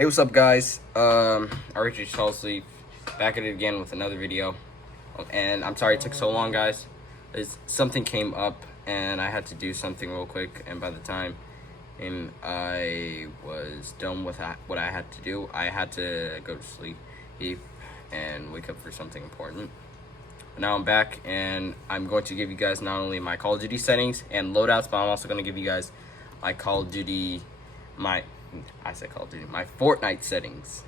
Hey, what's up, guys? Richard Chelsley, back at it again with another video. And I'm sorry it took so long, guys. Something came up, and I had to do something real quick. And by the time I was done with what I had to do, I had to go to sleep and wake up for something important. But now I'm back, and I'm going to give you guys not only my Call of Duty settings and loadouts, but I'm also going to give you guys my Call of Duty, my Fortnite settings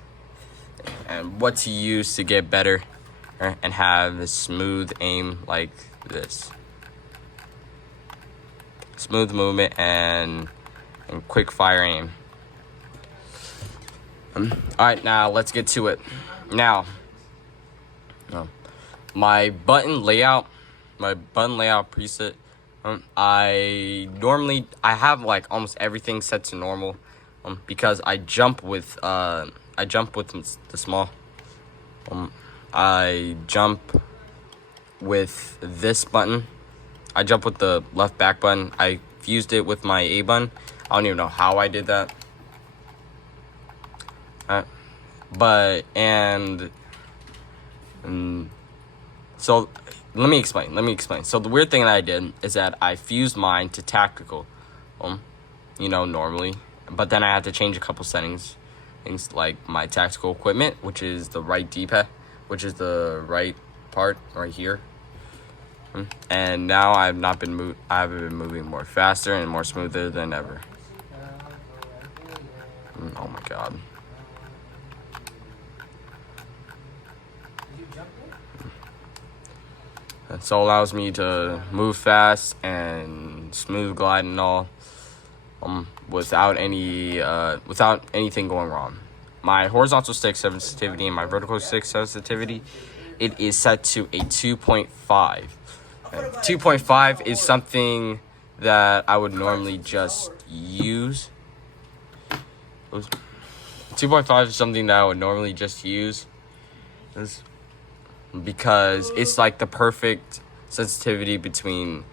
and what to use to get better and have a smooth aim like this. Smooth movement and quick fire aim. Alright, now let's get to it. Now, my button layout preset, I have like almost everything set to normal. Because I jump with the small. I jump with this button. I jump with the left back button. I fused it with my A button. I don't even know how I did that. So let me explain. So the weird thing that I did is that I fused mine to tactical, normally. But then I had to change a couple settings. Things like my tactical equipment, which is the right D-pad, which is the right part right here. And now I've been moving more faster and more smoother than ever. Oh my god. That so allows me to move fast and smooth glide and all. Without anything going wrong. My horizontal stick sensitivity and my vertical stick sensitivity, it is set to a 2.5. 2.5 is something that I would normally just use. 2.5 is something that I would normally just use because it's like the perfect sensitivity between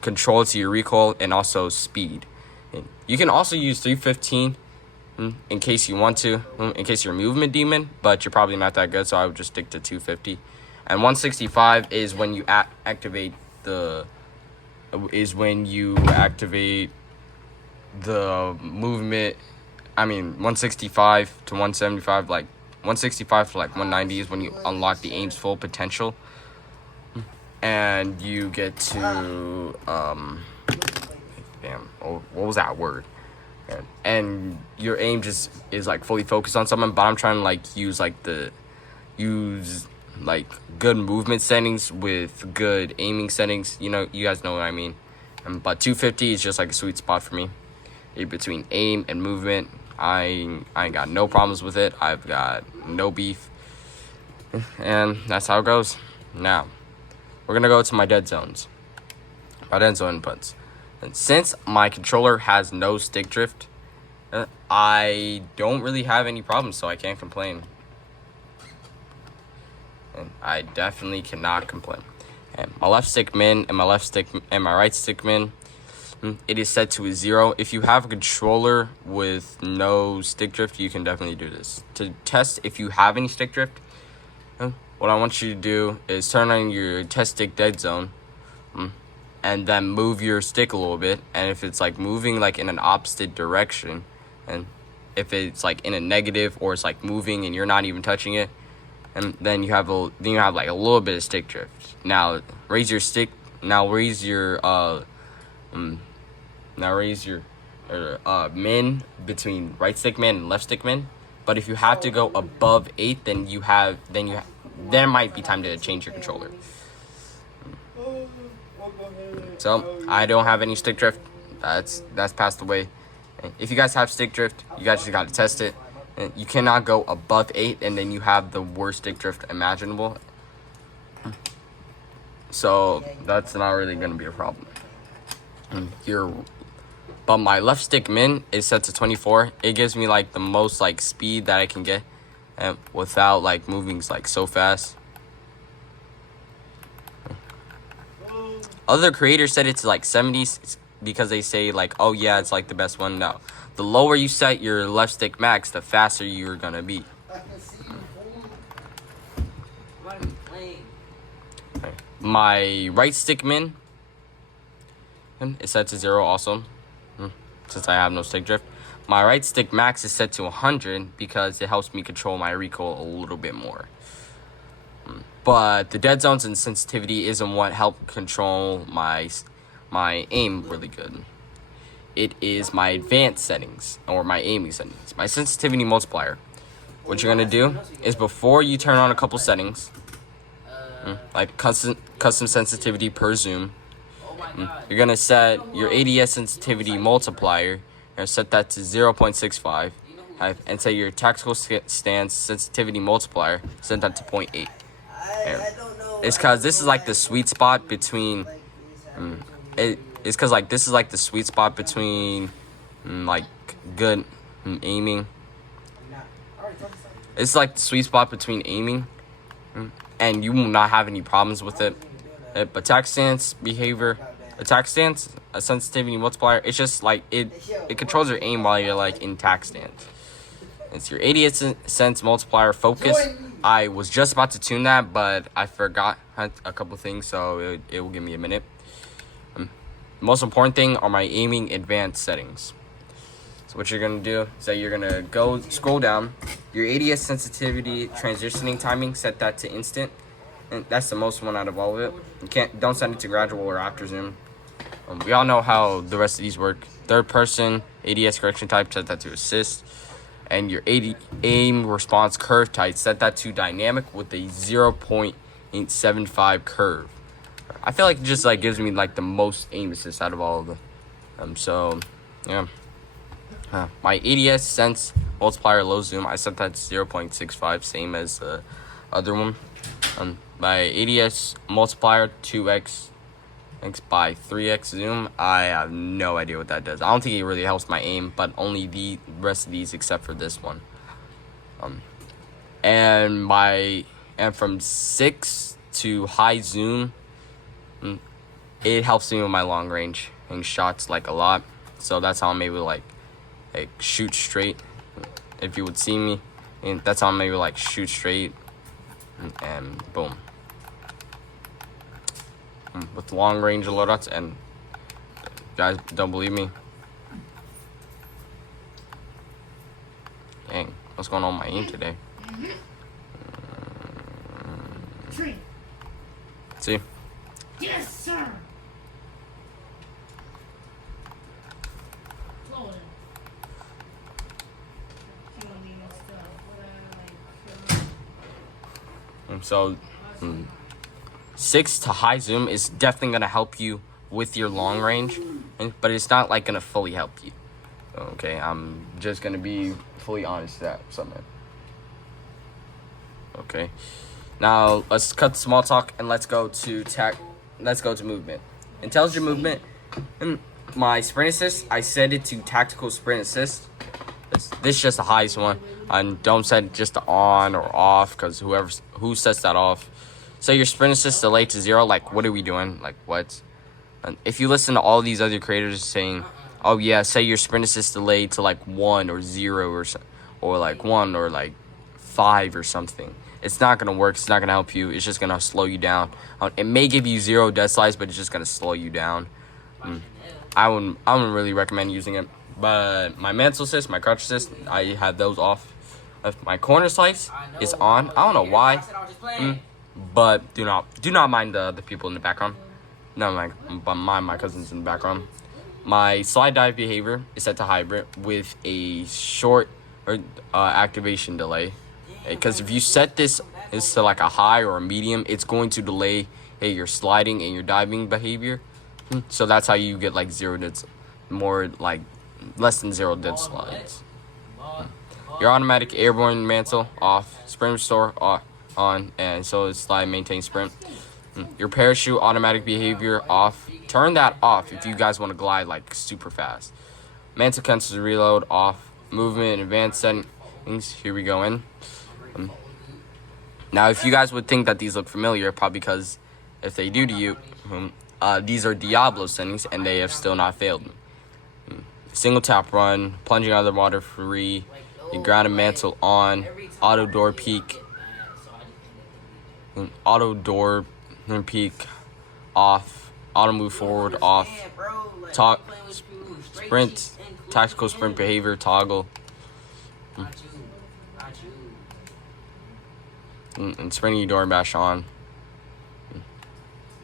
control to your recoil and also speed. And you can also use 315 in case you want to, in case you're a movement demon, but you're probably not that good, so I would just stick to 250. And 165 is when you activate the movement. I mean, 165 to 175, like 165 to like 190 is when you unlock the aim's full potential. And you get to what was that word? And your aim just is like fully focused on something. But I'm trying to use good movement settings with good aiming settings. You guys know what I mean. But 250 is just like a sweet spot for me. Between aim and movement, I ain't got no problems with it. I've got no beef, and that's how it goes. Now, we're gonna go to my dead zones, my dead zone inputs. And since my controller has no stick drift, I don't really have any problems, so I can't complain. And I definitely cannot complain. And my left stick min and my right stick min, it is set to a 0. If you have a controller with no stick drift, you can definitely do this. To test if you have any stick drift, what I want you to do is turn on your test stick dead zone, and then move your stick a little bit. And if it's like moving like in an opposite direction, and if it's like in a negative or it's like moving and you're not even touching it, and then you have like a little bit of stick drift. Now raise your min between right stick min and left stick min. But if you have to go above 8, there might be time to change your controller. So I don't have any stick drift. That's passed away. If you guys have stick drift, you guys just gotta test it. You cannot go above 8, and then you have the worst stick drift imaginable. So that's not really gonna be a problem. But my left stick min is set to 24. It gives me like the most like speed that I can get, and without like moving like so fast. Other creators said it's like 70s because they say like, oh yeah, it's like the best one. No, the lower you set your left stick max, the faster you're gonna be. My right stick min is set to 0 also, since I have no stick drift. My right stick max is set to 100 because it helps me control my recoil a little bit more. But the dead zones and sensitivity isn't what help control my aim really good. It is my advanced settings, or my aiming settings. My sensitivity multiplier. What you're gonna do is before you turn on a couple settings, like custom sensitivity per zoom, you're gonna set your ADS sensitivity multiplier. You're gonna set that to 0.65, and set your tactical stance sensitivity multiplier. Set that to 0.8. It's cause this is like the sweet spot between. It's cause like this is like the sweet spot between, like good aiming. It's like the sweet spot between aiming, and you will not have any problems with it. But attack stance behavior, attack stance, a sensitivity multiplier. It's just like it controls your aim while you're like in attack stance. It's your ADS sense multiplier focus. I was just about to tune that, but I forgot a couple things, so it will give me a minute. The most important thing are my aiming advanced settings. So what you're gonna do is that you're gonna scroll down. Your ADS sensitivity transitioning timing, set that to instant, and that's the most one out of all of it. Don't set it to gradual or after zoom. We all know how the rest of these work. Third person ADS correction type, set that to assist. And your aim response curve type, set that to dynamic with a 0.875 curve. I feel like it just like gives me like the most aim assist out of all of them. So yeah. My ADS sense multiplier low zoom, I set that to 0.65, same as the other one. My ADS multiplier 2x by 3x zoom, I have no idea what that does. I don't think it really helps my aim, but only the rest of these except for this one. And from 6 to high zoom, it helps me with my long range and shots like a lot. So that's how I'm able to like shoot straight. If you would see me, and that's how I'm able to like shoot straight and boom. With long range loadouts, and you guys don't believe me? Dang, what's going on with my aim today? See? Yes, sir. So, 6 to high zoom is definitely gonna help you with your long range, but it's not like gonna fully help you. Okay, I'm just gonna be fully honest to that, something. Okay, now let's cut the small talk and let's go to movement. Intelligent movement. My sprint assist, I set it to tactical sprint assist. This is just the highest one, and don't set it just to on or off, because who sets that off. Set your sprint assist delay to 0. Like, what are we doing? Like, what? And if you listen to all these other creators saying, oh yeah, set your sprint assist delay to like 1 or 0 or like 1 or like 5 or something, it's not gonna work. It's not gonna help you. It's just gonna slow you down. It may give you 0 dead slice, but it's just gonna slow you down. I wouldn't really recommend using it. But my mantle assist, my crouch assist, I have those off. If my corner slice is on, I don't know why. But do not mind the people in the background. No, mind my cousins in the background. My slide dive behavior is set to hybrid with a short activation delay. Because if you set this to like a high or a medium, it's going to delay your sliding and your diving behavior. So that's how you get like 0 dead, more like less than 0 dead slides. Your automatic airborne mantle off, sprint restore on, and so is slide maintain sprint. Your parachute automatic behavior off. Turn that off if you guys want to glide like super fast. Mantle cancels reload off. Movement advanced settings. Here we go in. Now, if you guys would think that these look familiar, probably because if they do to you, these are Diablo settings and they have still not failed me. single tap run, plunging out of the water free, the grounded mantle on, auto door peak, auto door peak off, auto move forward off, sprint, tactical sprint behavior toggle, and sprinting door bash on.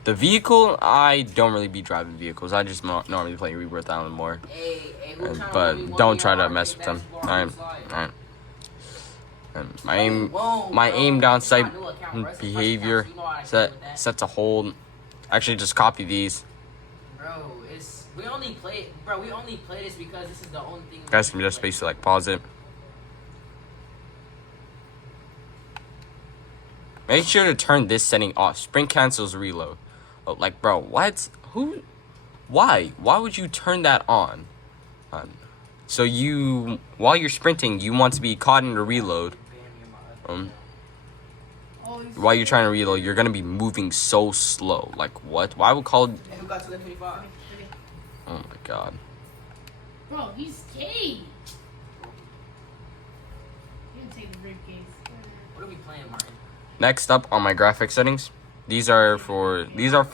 The vehicle, I don't really be driving vehicles. I just normally play Rebirth Island more. But don't try to mess with them. Alright. And my aim down sight behavior set to hold. Actually, just copy these. We only play this because this is the only thing. Guys can just basically like pause it. Make sure to turn this setting off. Sprint cancels reload. Oh, like, bro, what? Who? Why? Why would you turn that on? So you, while you're sprinting, you want to be caught in a reload. While you're trying to reload, you're gonna be moving so slow. Like, what? Why would call? Who got to the 25? Oh my god. Bro, he's gay. You didn't take the briefcase. What are we playing, Martin? Next up on my graphic settings. These are for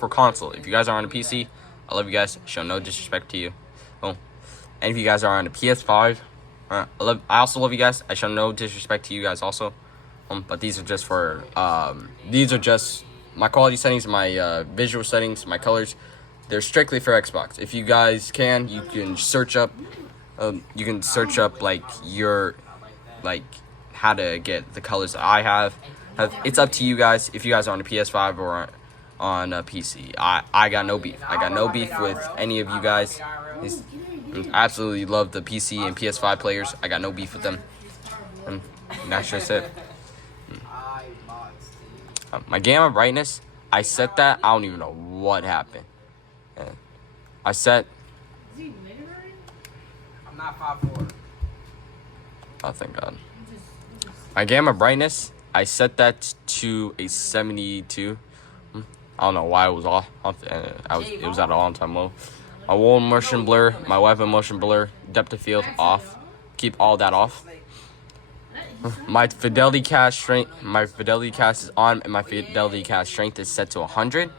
console. If you guys are on a PC, I love you guys. Show no disrespect to you. Oh, and if you guys are on a PS5, I also love you guys. I show no disrespect to you guys also. But these are just for my quality settings, my visual settings, my colors. They're strictly for Xbox. If you guys can, you can search up like how to get the colors that I have. It's up to you guys. If you guys are on a PS5 or on a PC, I got no beef. I got no beef with any of you guys. I absolutely love the PC and PS5 players. I got no beef with them. And that's just it. My gamma brightness, I set that. I don't even know what happened. I set. Is he literary? I'm not 5'4". Oh, thank God. My gamma brightness, I set that to a 72. I don't know why it was off. It was at an all-time low. My wall motion blur, my weapon motion blur, depth of field off. Keep all that off. My fidelity cast strength, is on, and my fidelity cast strength is set to 100.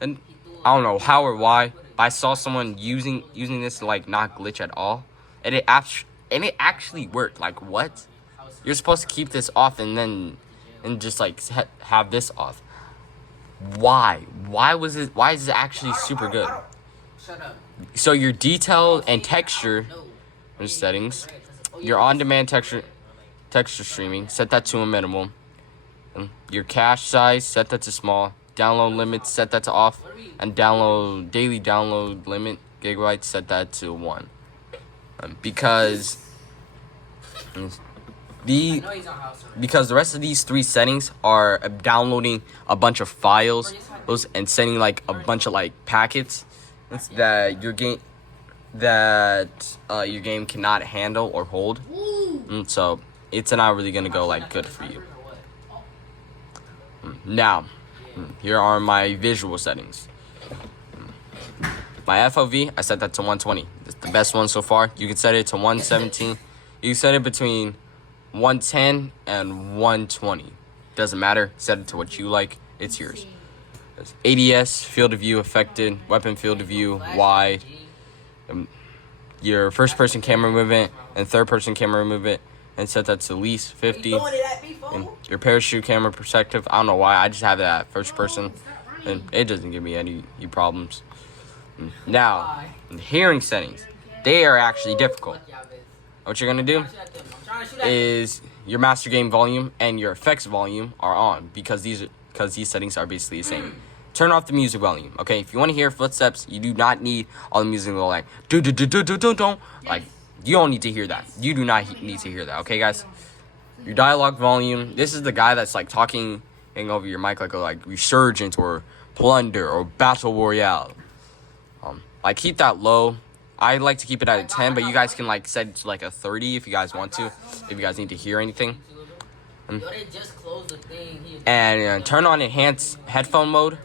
And I don't know how or why, but I saw someone using this to like not glitch at all, and it actually worked. Like, what? You're supposed to keep this off and just like have this off. Why? Why is it actually super good? Shut up. So your detail and texture settings, your on-demand texture streaming, set that to a minimum. Your cache size, set that to small. Download limits, set that to off. And daily download limit, gigabytes, set that to 1. Because the rest of these 3 settings are downloading a bunch of files and sending like a bunch of like packets that your game cannot handle or hold. So it's not really gonna go like good for you. Now, here are my visual settings. My FOV, I set that to 120. It's the best one so far. You can set it to 117. You can set it between 110 and 120. Doesn't matter. Set it to what you like. It's yours. ADS, field of view affected, weapon field of view wide. Your first person camera movement and third person camera movement, and set that to at least 50. And your parachute camera perspective, I don't know why, I just have that at first person, and it doesn't give me any problems. Now, the hearing settings, they are actually difficult. What you're gonna do is your master game volume and your effects volume are on, because these settings are basically the same. Turn off the music volume, okay? If you want to hear footsteps, you do not need all the music to go like do do do do do do do. Like, you don't need to hear that. You do not need to hear that, okay, guys? Your dialogue volume. This is the guy that's like talking over your mic like Resurgent or Plunder or Battle Royale. Like, keep that low. I like to keep it at a 10, but you guys can like set it to like a 30 if you guys want to, if you guys need to hear anything. And turn on enhanced headphone mode.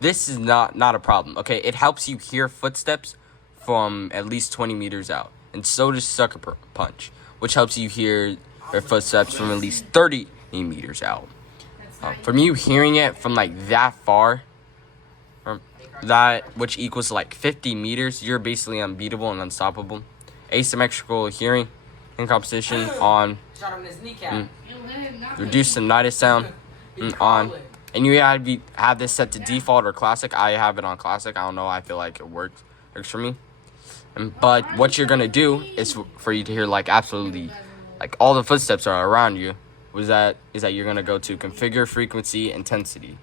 This is not a problem, okay? It helps you hear footsteps from at least 20 meters out, and so does Sucker Punch, which helps you hear their footsteps from at least 30 meters out. From you hearing it from like that far, that which equals like 50 meters, you're basically unbeatable and unstoppable. Asymmetrical hearing in competition on. Shot him in his kneecap. Reduce tinnitus sound on. And you have this set to default or classic. I have it on classic. I don't know. I feel like it works for me. But what you're gonna do is for you to hear like absolutely like all the footsteps are around you. Is that you're gonna go to configure frequency intensity.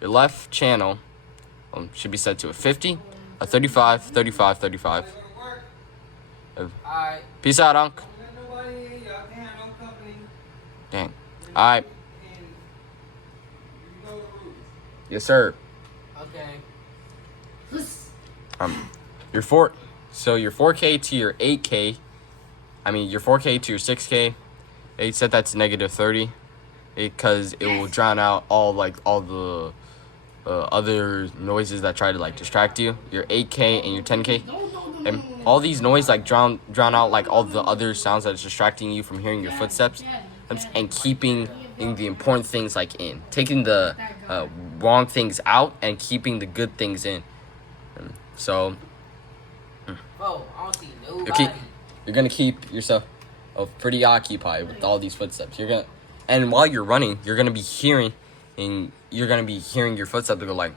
Your left channel should be set to a 50, a 35, 35, 35. Peace out, Unc. Dang. Alright. Yes, sir. Okay. Your 4K to your 8K. I mean your 4K to your 6K. They set that to -30 because it will drown out all the other noises that try to like distract you. Your 8K and your 10K. And all these noise like drown out like all the other sounds that's distracting you from hearing your footsteps, and keeping the important things like in, taking the wrong things out and keeping the good things in. So Bro, I don't see nobody. you're gonna keep yourself pretty occupied with all these footsteps. And while you're running, you're gonna be hearing your footsteps go like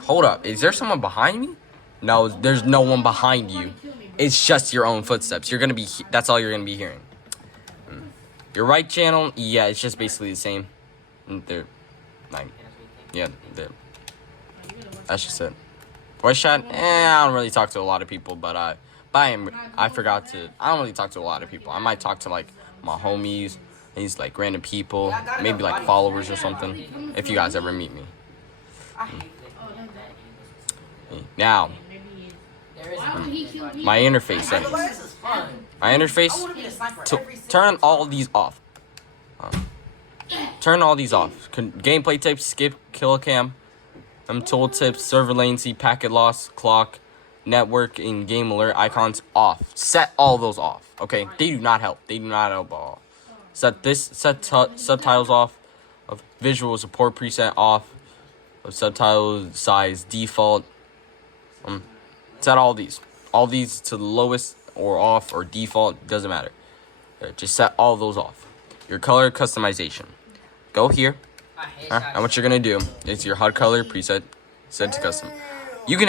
hold up, is there someone behind me? No, there's no one behind you. It's just your own footsteps. That's all you're gonna be hearing. Your right channel, yeah, it's just basically the same. That's just it. Voice chat, I don't really talk to a lot of people, but I don't really talk to a lot of people. I might talk to like my homies, these like random people, maybe like followers or something, if you guys ever meet me. Now, my interface settings. My interface, turn all these off. Turn all these off. Gameplay tips, skip, kill cam, tooltips, server latency, packet loss, clock, network, and game alert icons off. Set all those off. Okay, they do not help. They do not help at all. Set subtitles off. Of visual support preset off. Of subtitle size default. Set all these to the lowest or off or default, doesn't matter. Just set all those off. Your color customization. Go here. And what you're gonna do is your HUD color preset set to custom. You can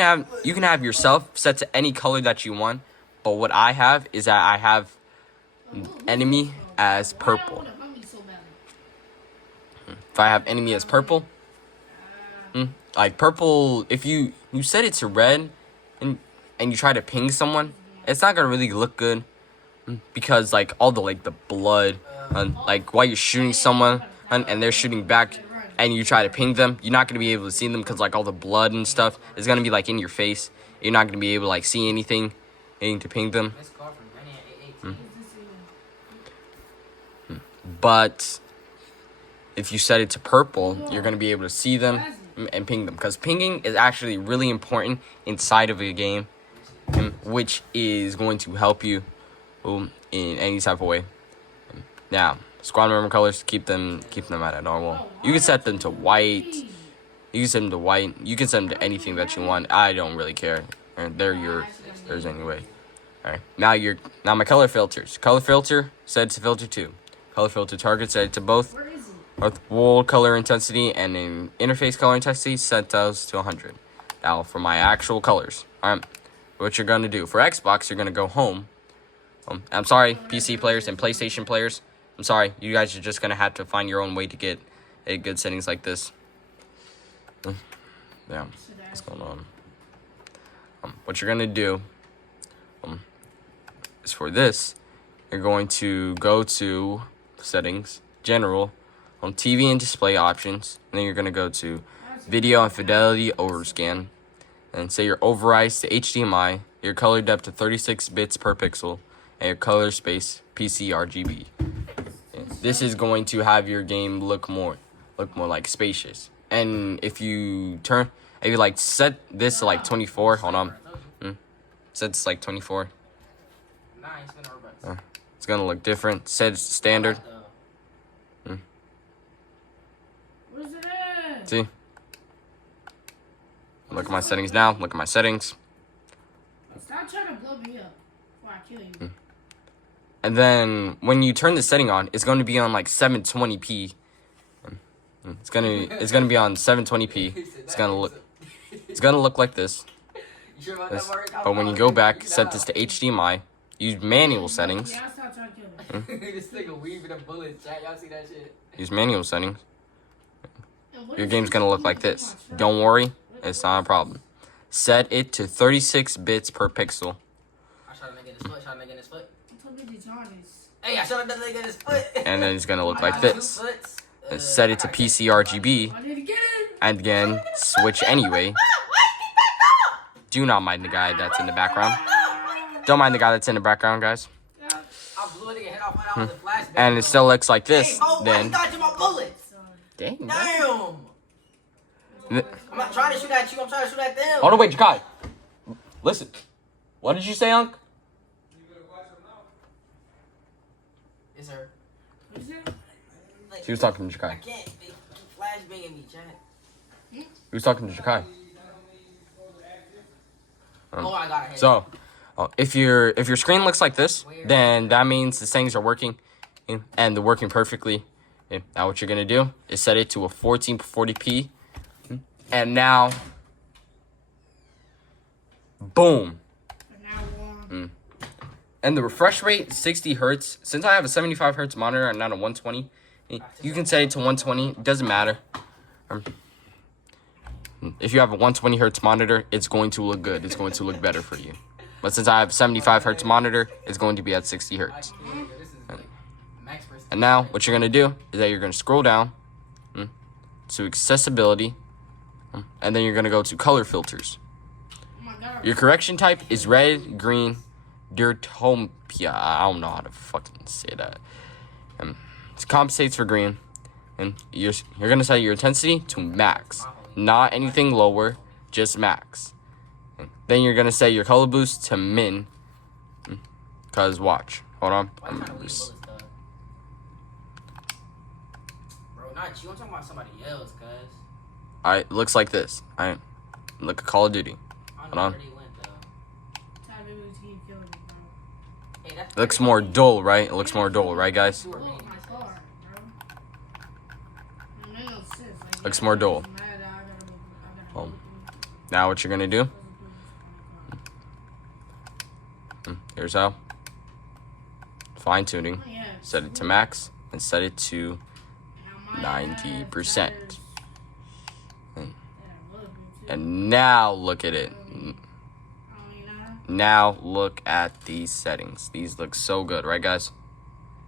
have yourself set to any color that you want, but what I have is that I have enemy as purple. If I have enemy as purple, like purple, if you set it to red and you try to ping someone, it's not gonna really look good because like all the like the blood and like while you're shooting someone and they're shooting back and you try to ping them, you're not gonna be able to see them because like all the blood and stuff is gonna be like in your face. You're not gonna be able to like see anything to ping them. But if you set it to purple, you're gonna be able to see them and ping them, because pinging is actually really important inside of a game, which is going to help you in any type of way. Now, squad member colors, keep them at normal. You can set them to white. You can set them to white. You can set them to anything that you want. I don't really care. They're yours anyway. All right. Now my color filters. Color filter set to filter 2. Color filter target set to both. World color intensity and in interface color intensity, set those to 100. Now for my actual colors, alright, what you're gonna do for Xbox, you're gonna go home. I'm sorry, PC players and PlayStation players. I'm sorry, you guys are just gonna have to find your own way to get good settings like this. Yeah, what's going on? What you're gonna do is for this, you're going to go to settings, general. On TV and display options, and then you're gonna go to video and fidelity overscan, and say your overrides to HDMI, your color depth to 36 bits per pixel, and your color space PC RGB. And this is going to have your game look more like spacious. And if you like set this to like 24, hold on, Set it's like 24. Nah, I ain't spending Robux. It's gonna look different. Set it's standard. Where's it at? See? Look at my settings now. Look at my settings. Stop trying to blow me up before I kill you. And then when you turn the setting on, it's going to be on like 720p. It's gonna be on 720p. It's gonna look like this. You sure about that, Mark? But when you go back, set this to HDMI. Use manual settings. Yeah, stop trying to kill me. This nigga weaving the bullets, chat. Y'all see that shit? Use manual settings. And what Your is game's this? gonna look like this. Don't worry, it's not a problem. Set it to 36 bits per pixel. I shot a nigga in his foot. Shot a nigga in his foot. I told you to honest. Hey, I shot a nigga in his foot. And then it's gonna look I like got 2 this. foots. And set it to PC RGB. I need to get him. And again, switch anyway. Do not mind the guy that's in the background. Don't mind the guy that's in the background, guys. Yeah. I blew a nigga head off when I was in flashback. And it still looks like Hey, this. Bo, why you Then, dodging my bullets? dang. bro. Damn. I'm not trying to shoot at you. I'm trying to shoot at them. Oh no, wait, Jakai. Listen. What did you say, Unc? Yes, sir. What is it? Like, He was talking to I Jakai. can't. They keep flashbanging me, chat. He was talking to Jakai. Oh, I got a head. So, if your screen looks like this, then that means the settings are working, and they're working perfectly. Now what you're gonna do is set it to a 1440p, and now, boom. But now one. And the refresh rate 60 hertz. Since I have a 75 hertz monitor and not a 120, you can set it to 120. It doesn't matter. If you have a 120 hertz monitor, it's going to look good. It's going to look better for you. But since I have a 75 hertz monitor, it's going to be at 60 hertz. This is like max versus. And now what you're gonna do is that you're gonna scroll down to accessibility, and then you're gonna go to color filters. Oh my god. Your correction type is red, green, Dirtopia. I don't know how to fucking say that. It compensates for green, and you're gonna set your intensity to max, not anything lower, just max. Then you're gonna set your color boost to min. Cause watch, hold on. Why you trying to weave bullets, dog? Bro, not you. I'm talking about somebody else, cuz. Alright, looks like this. Alright, look at Call of Duty. I Hold don't know on. where they went, though. Try to keep killing me, bro. Hey, that's It looks more dull, right? It looks more dull, right, guys? Two Blow remaining up my mistakes. car, bro. It made no sense. Like, Looks yeah, more I'm dull. just mad that I gotta Oh. go Now what you're gonna do? Here's how. Fine tuning. Oh, yeah. Set it to max and set it to Now my 90%. ass And- yeah, look, me too. And now look at it. I don't even know. Now look at these settings. These look so good, right, guys?